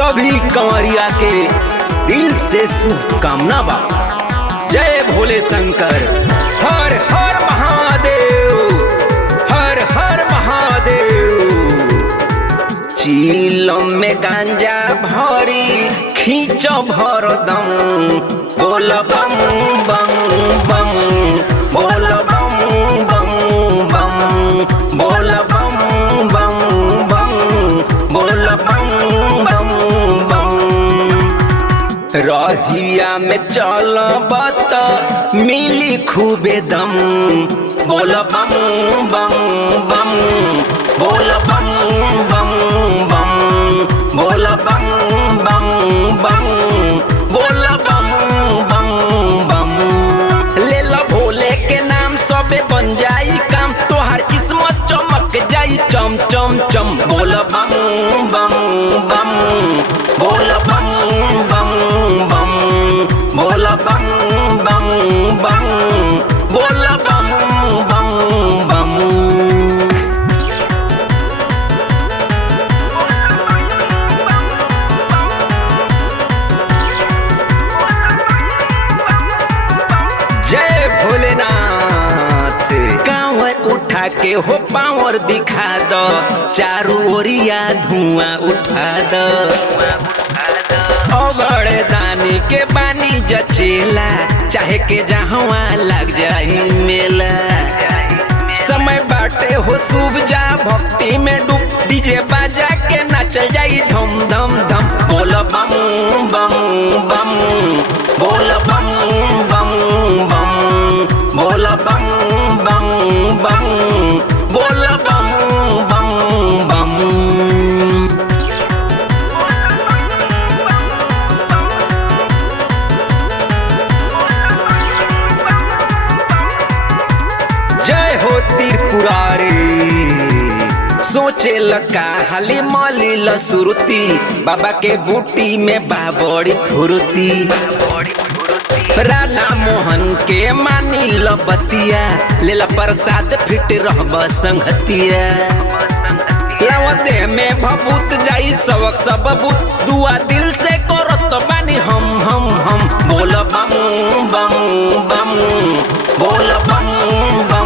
सभी कंवरिया के दिल से शुभकामना बा। जय भोले शंकर। हर हर महादेव, हर हर महादेव। चीलम में गांजा भरी खींच भरदम, बोल बम बम बम, बोल बम बम बम, बोल बम बम बम, बोल बम बम बम। रहिया में चल बत मिली खूबे दम, बोल बम बम बम, बोल बम बम बम, बोल बम बम बम, बोल बम बम बम। ले लो भोले के नाम सबे बन जाई काम, तोहार किस्मत चमक जाई चम चम चम। बोल बम बम बम, बोल बम बम बम, बोल बम बम बम, बोल बम बम बम। जय भोलेनाथ। कांवर उठा के हो पावर दिखा दो, चारू ओरिया धुआं उठा दो। अगड़े दानी के बानी जचेला, चाहे के जहवा लग जाई मेला। समय बाटे हो सूब जा भक्ति में डूब, डीजे बाजा के नाचल जाई धम धम धम। बोल बम बम बम, बोल बम बम बम, बोल बम बम बम, बोल बम बम बम। जय हो त्रिपुरारी। सोचे लका हाली माली लसुरती, बाबा के बूटी में बाबड़ी फुरती। राधा मोहन के मानी लबतिया, लेला प्रसाद फिट रहब संगतिया। लावते में भभूत जाई सबक सब भूत, दुआ दिल से करत बानी हम। बोल बम बम बम, बोल बम बम।